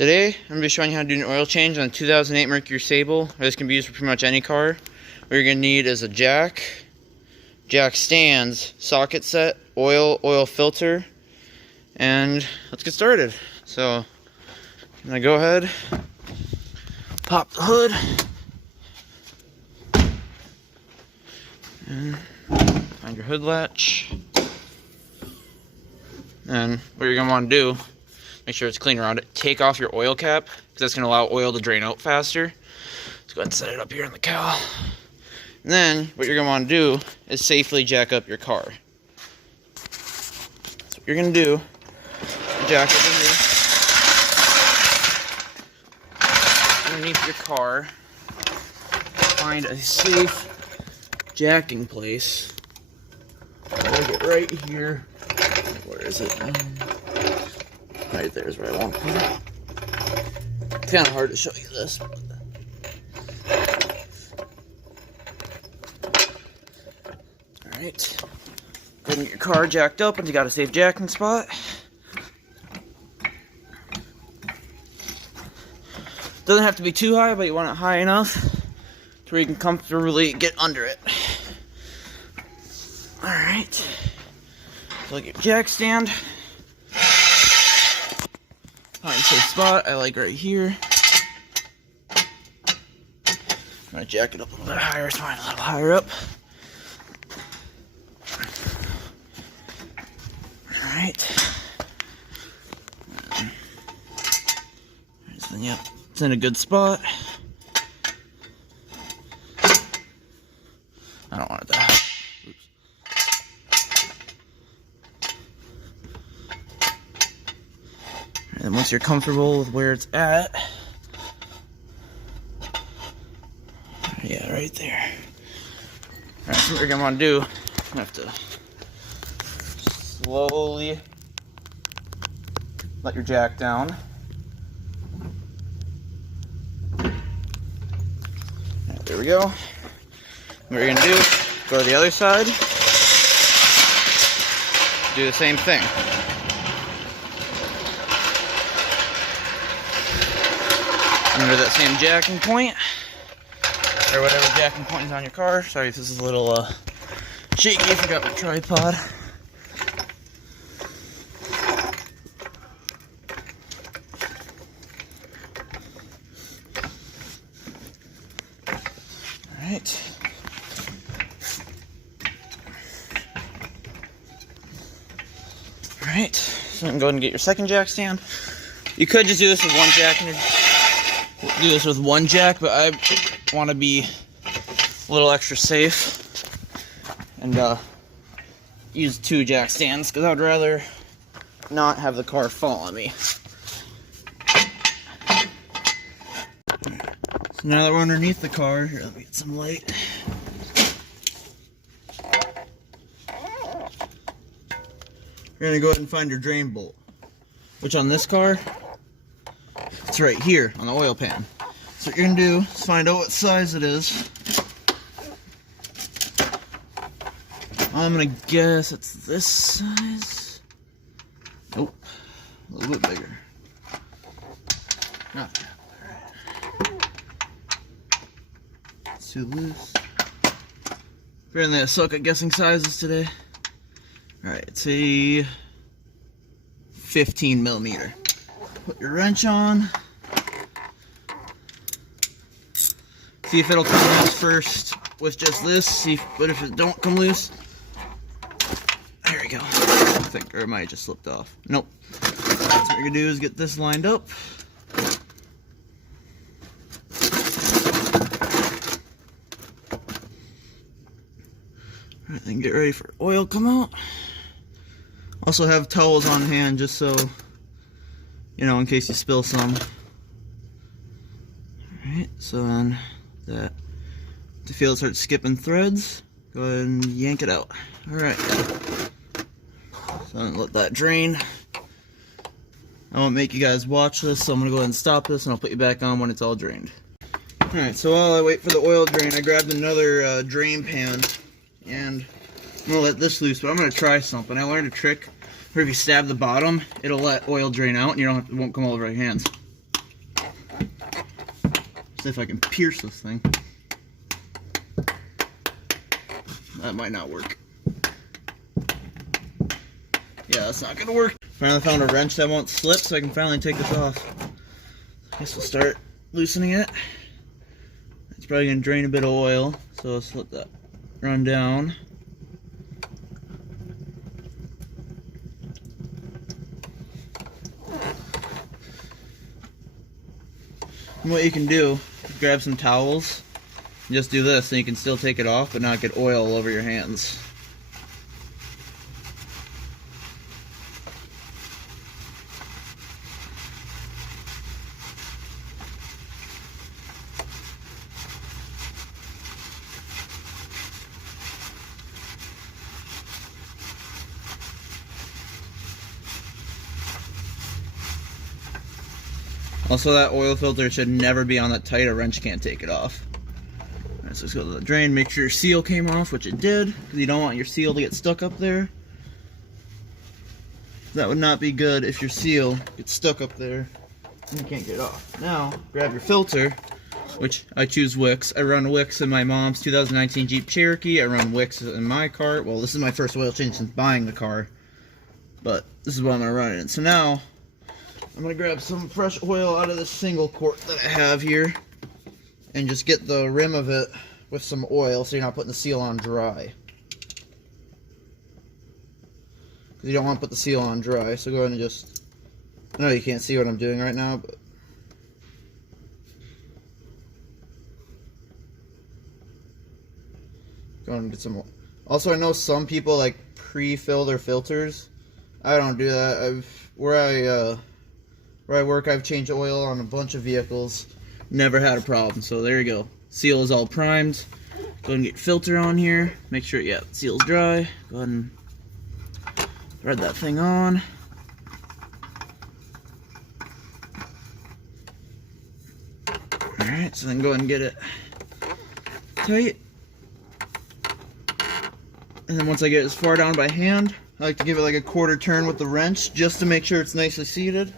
Today, I'm going to be showing you how to do an oil change on a 2008 Mercury Sable. This can be used for pretty much any car. What you're going to need is a jack stands, socket set, oil filter, and let's get started. So, I'm going to go ahead, pop the hood, and find your hood latch. And what you're going to want to do, make sure it's clean around it. Take off your oil cap, because that's going to allow oil to drain out faster. Let's go ahead and set it up here in the cowl. And then, what you're going to want to do is safely jack up your car. So what you're going to do, jack up in here, underneath your car, find a safe jacking place. I'll get right here. Where is it? Right there is where I want to put it. It's kind of hard to show you this. Alright. Go ahead and get your car jacked up and you got a safe jacking spot. Doesn't have to be too high, but you want it high enough to where you can comfortably get under it. Alright. So like your jack stand. Find a safe spot. I like right here. I'm gonna jack it up a little bit higher, so I'm a little higher up. Alright. So then, yep, it's in a good spot. I don't want it that high. Oops. And once you're comfortable with where it's at, yeah, right there. Alright, so what we're gonna want to do, I'm gonna have to slowly let your jack down. Right, there we go. What you're gonna do, go to the other side, do the same thing. Under that same jacking point, or whatever jacking point is on your car. Sorry if this is a little shaky, I forgot my tripod. Alright. Alright, so you can go ahead and get your second jack stand. You could just do this with one jack and do this with one jack, but I want to be a little extra safe and use two jack stands because I would rather not have the car fall on me. So now that we're underneath the car, here, let me get some light. You're going to go ahead and find your drain bolt, which on this car, it's right here on the oil pan. So what you're going to do is find out what size it is. I'm going to guess it's this size. Nope. A little bit bigger. Not that. Alright. It's too loose. Apparently I suck at guessing sizes today. Alright, it's a 15 millimeter. Put your wrench on. See if it'll come loose first with just this. But if it don't come loose, there we go. I think, or it might have just slipped off. Nope. So what you're gonna do is get this lined up. Alright, then get ready for oil come out. Also have towels on hand just so, you know, in case you spill some. Alright, so then that to feel it start skipping threads, go ahead and yank it out. Alright. So then let that drain. I won't make you guys watch this, so I'm gonna go ahead and stop this and I'll put you back on when it's all drained. Alright, so while I wait for the oil drain, I grabbed another drain pan and I'm gonna let this loose, but I'm gonna try something. I learned a trick where if you stab the bottom, it'll let oil drain out and it won't come all over your hands. See if I can pierce this thing. That might not work. Yeah, that's not gonna work. Finally found a wrench that won't slip, so I can finally take this off. I guess we'll start loosening it. It's probably gonna drain a bit of oil, so let's let that run down. And what you can do is grab some towels and just do this, and you can still take it off but not get oil all over your hands. Also, that oil filter should never be on that tight. A wrench can't take it off. Alright, so let's go to the drain. Make sure your seal came off, which it did, because you don't want your seal to get stuck up there. That would not be good if your seal gets stuck up there and you can't get it off. Now, grab your filter, which I choose Wicks. I run Wicks in my mom's 2019 Jeep Cherokee. I run Wicks in my car. Well, this is my first oil change since buying the car, but this is what I'm going to run it in. So now, I'm going to grab some fresh oil out of this single quart that I have here and just get the rim of it with some oil so you're not putting the seal on dry. Because you don't want to put the seal on dry, so go ahead and just... I know you can't see what I'm doing right now, but... go ahead and get some... Also, I know some people like pre-fill their filters. I don't do that. Where I work, I've changed oil on a bunch of vehicles. Never had a problem, so there you go. Seal is all primed. Go ahead and get your filter on here. Make sure, yeah, the seal's dry. Go ahead and thread that thing on. Alright, so then go ahead and get it tight. And then once I get it as far down by hand, I like to give it like a quarter turn with the wrench just to make sure it's nicely seated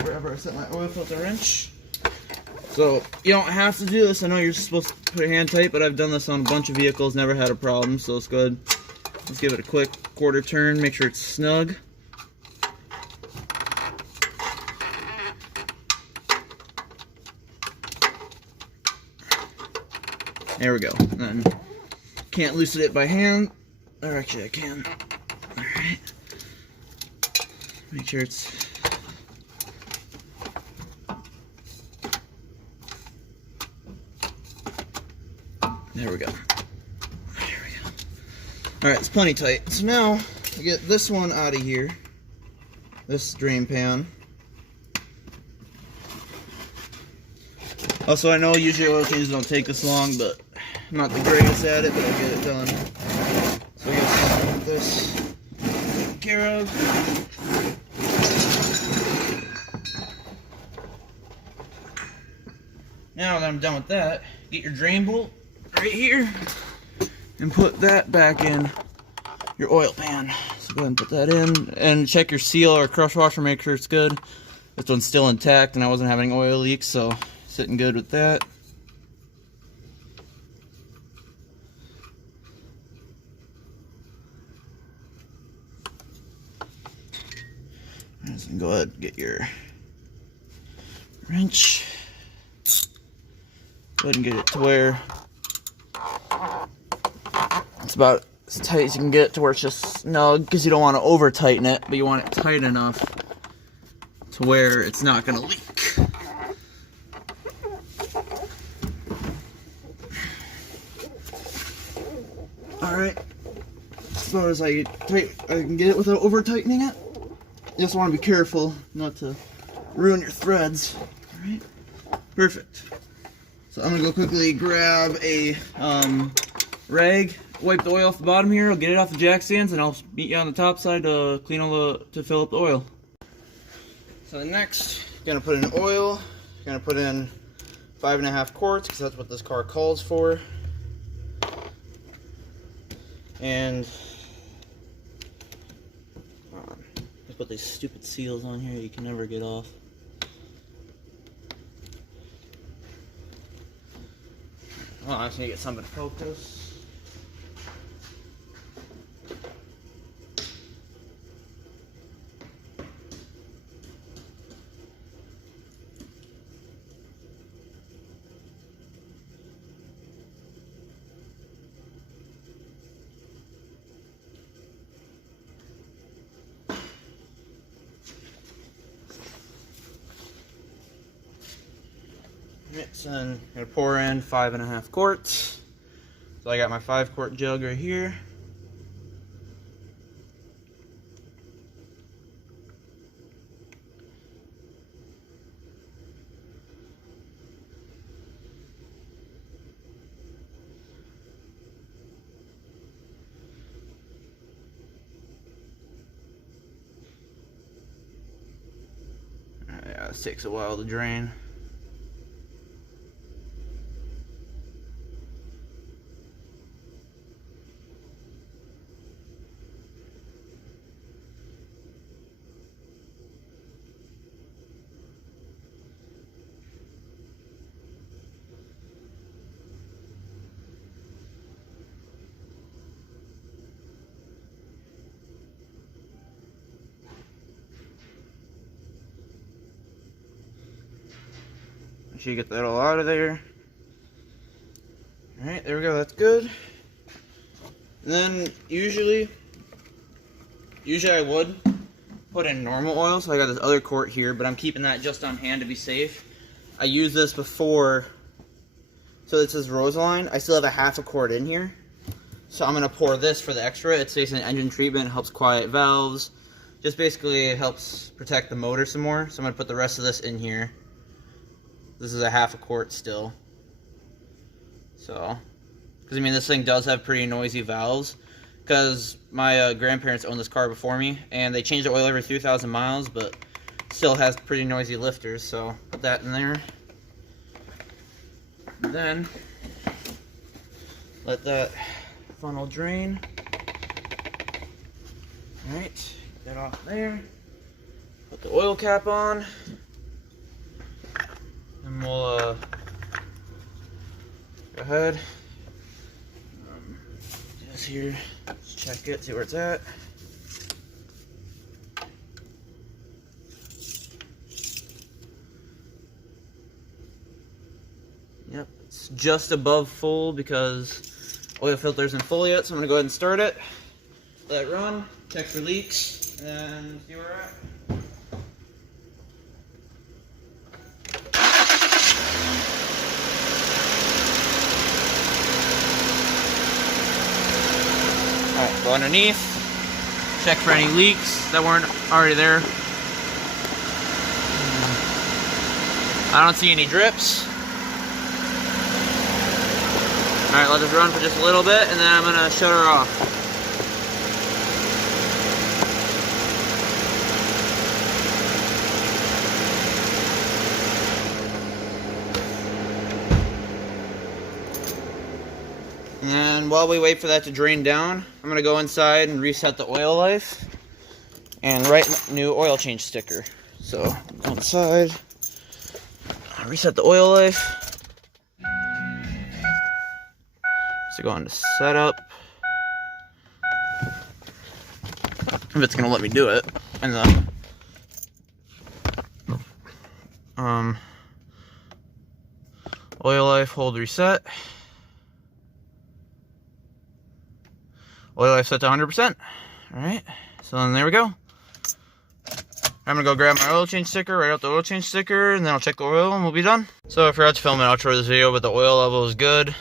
wherever I set my oil filter wrench. So you don't have to do this. I know you're supposed to put it hand tight, but I've done this on a bunch of vehicles, never had a problem. So let's go ahead, let's give it a quick quarter turn, make sure it's snug. There we go. And then can't loosen it by hand. Or actually I can. Alright. Make sure it's... There we go. There we go. Alright, it's plenty tight. So now, I get this one out of here. This drain pan. Also, I know usually oil changes don't take this long, but I'm not the greatest at it, but I'll get it done. So I get this taken care of. Now that I'm done with that, get your drain bolt right here and put that back in your oil pan. So go ahead and put that in and check your seal or crush washer, make sure it's good. This one's still intact and I wasn't having oil leaks, so sitting good with that. And go ahead and get your wrench. Go ahead and get it to where it's about as tight as you can get to where it's just snug, because you don't want to over tighten it, but you want it tight enough to where it's not going to leak. Alright, as far as I can get it without over tightening it. You just want to be careful not to ruin your threads. Alright, perfect. So I'm going to go quickly grab a rag, wipe the oil off the bottom here, I'll get it off the jack stands, and I'll meet you on the top side to clean to fill up the oil. So next, going to put in oil. Going to put in 5.5 quarts, because that's what this car calls for. And let's put these stupid seals on here you can never get off. Well, I just need to get something to focus. So then I'm gonna pour in 5.5 quarts. So I got my 5-quart jug right here. Yeah, this takes a while to drain. Make sure you get that all out of there. Alright, there we go, that's good. And then usually I would put in normal oil, so I got this other quart here, but I'm keeping that just on hand to be safe. I used this before, so this is Rosaline. I still have a 1/2 quart in here. So I'm gonna pour this for the extra. It stays in engine treatment, helps quiet valves. Just basically it helps protect the motor some more. So I'm gonna put the rest of this in here. This is a 1/2 quart still. So, because I mean this thing does have pretty noisy valves. Because my grandparents owned this car before me, and they changed the oil every 3,000 miles, but still has pretty noisy lifters. So put that in there. And then let that funnel drain. Alright, get that off there. Put the oil cap on. And we'll go ahead. Just here, just check it, see where it's at. Yep, it's just above full because oil filter isn't full yet, so I'm gonna go ahead and start it. Let it run, check for leaks, and see where we're at. Alright, go underneath, check for any leaks that weren't already there. I don't see any drips. Alright, let this run for just a little bit, and then I'm going to shut her off. And while we wait for that to drain down, I'm going to go inside and reset the oil life and write new oil change sticker. So, go inside, reset the oil life. So go on to setup. If it's going to let me do it. And the oil life, hold reset. Oil life set to 100%. Alright, so then there we go. I'm gonna go grab my oil change sticker, write out the oil change sticker, and then I'll check the oil and we'll be done. So I forgot to film an outro of this video, but the oil level is good.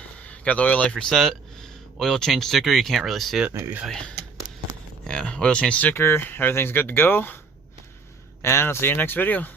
Got the oil life reset. Oil change sticker, you can't really see it. Maybe if I... Yeah, oil change sticker, everything's good to go. And I'll see you in the next video.